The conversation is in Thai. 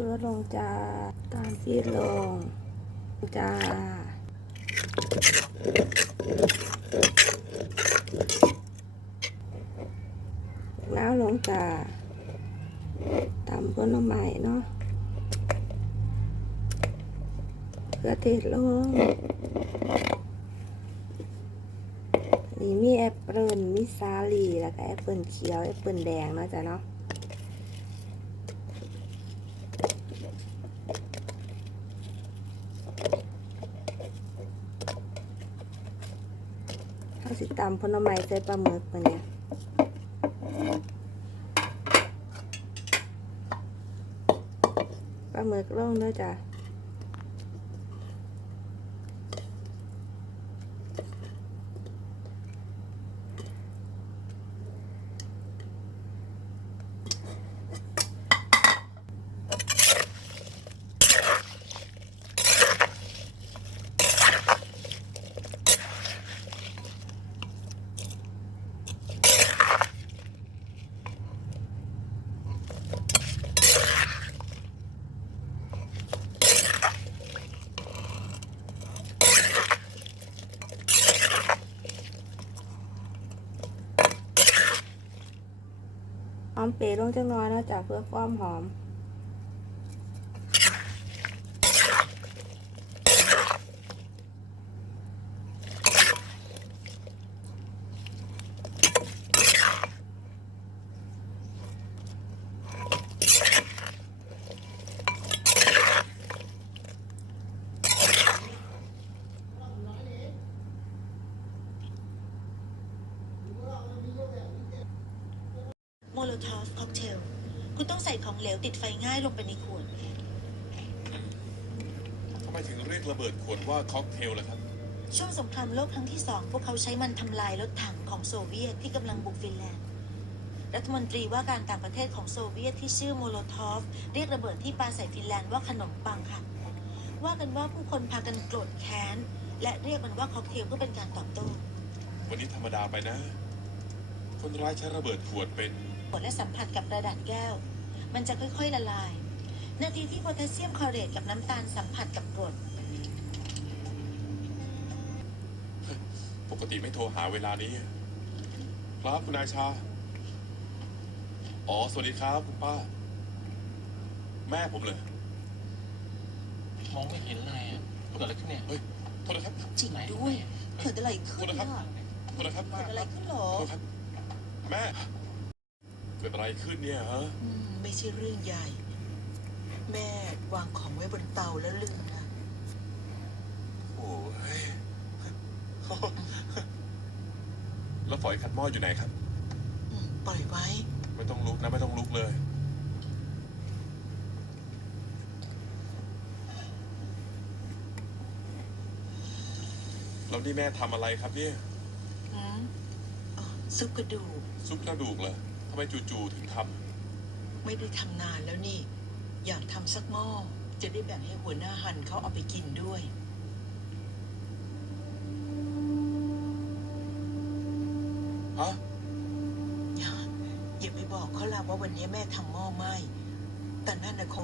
ชูรสลงจ้าตามฟีดลงจ้าแล้วลงจ้าตำผลไม้เนาะเกลือเทศลงนี่มีแอปเปิลมีซาลีแล้วก็แอปเปิลเขียวแอปเปิลแดงเนาะจ้ะเนาะ สิตำผลไม้ใส่ปลาหมึกมาเนี่ยปลาหมึกลงด้วยจ้ะ หอมเปรย์ลงจังน้อยนะจ้ะเพื่อความหอม โมโลทอฟค็อกเทล คุณต้องใส่ของเหลวติดไฟง่ายลงไปในขวด ทำไมถึงเรียกระเบิดขวดว่าค็อกเทลล่ะครับ ช่วงสงครามโลกครั้งที่สองพวกเขาใช้มันทำลายรถถังของโซเวียตที่กำลังบุกฟินแลนด์ รัฐมนตรีว่าการต่างประเทศของโซเวียตที่ชื่อโมโลทอฟเรียกระเบิดที่ปาใส่ฟินแลนด์ว่าขนมปังค่ะ ว่ากันว่าผู้คนพากันโกรธแค้น และเรียกมันว่าค็อกเทลเพื่อเป็นการตอบโต้ วันนี้ธรรมดาไปนะ คนร้ายใช้ระเบิดขวดเป็น กดและสัมผัสกับกระดาษแก้ว มันจะค่อยๆละลาย นาทีที่โพแทสเซียมคลอเรตกับน้ำตาลสัมผัสกับกรด ปกติไม่โทรหาเวลานี้ ครับคุณนายชา อ๋อ สวัสดีครับคุณป้า แม่ผมเลย มองไม่เห็นเลยอะเกิดอะไรขึ้นเนี่ย เฮ้ย โทษนะครับ จริงด้วยเกิดอะไรขึ้นโทษนะครับอะโทษนะครับเกิดอะไรขึ้นหรอ โทษครับ แม่ เกิดอะไรขึ้นเนี่ยฮะ อืมไม่ใช่เรื่องใหญ่ แม่วางของไว้บนเตาแล้วลืมนะโอ้ย แล้วฝอยขัดหม้ออยู่ไหนครับ อืมปล่อยไว้ ไม่ต้องลุกนะไม่ต้องลุกเลย แล้วนี่แม่ทำอะไรครับเนี่ย อืมอ๋อซุปกระดูกซุปกระดูกเหรอทำ ไมจู่ๆถึงทไม่ได้ทำนานแล้วนี่ อยากทำสักหม้อจะได้แบ่งให้หัวหน้าหันเขาเอาไปกินด้วยำฮะอย่าอย่าไปบอกเขาละว่าวันนี้แม่ทำหม้อไหมแต่นั่นนะโค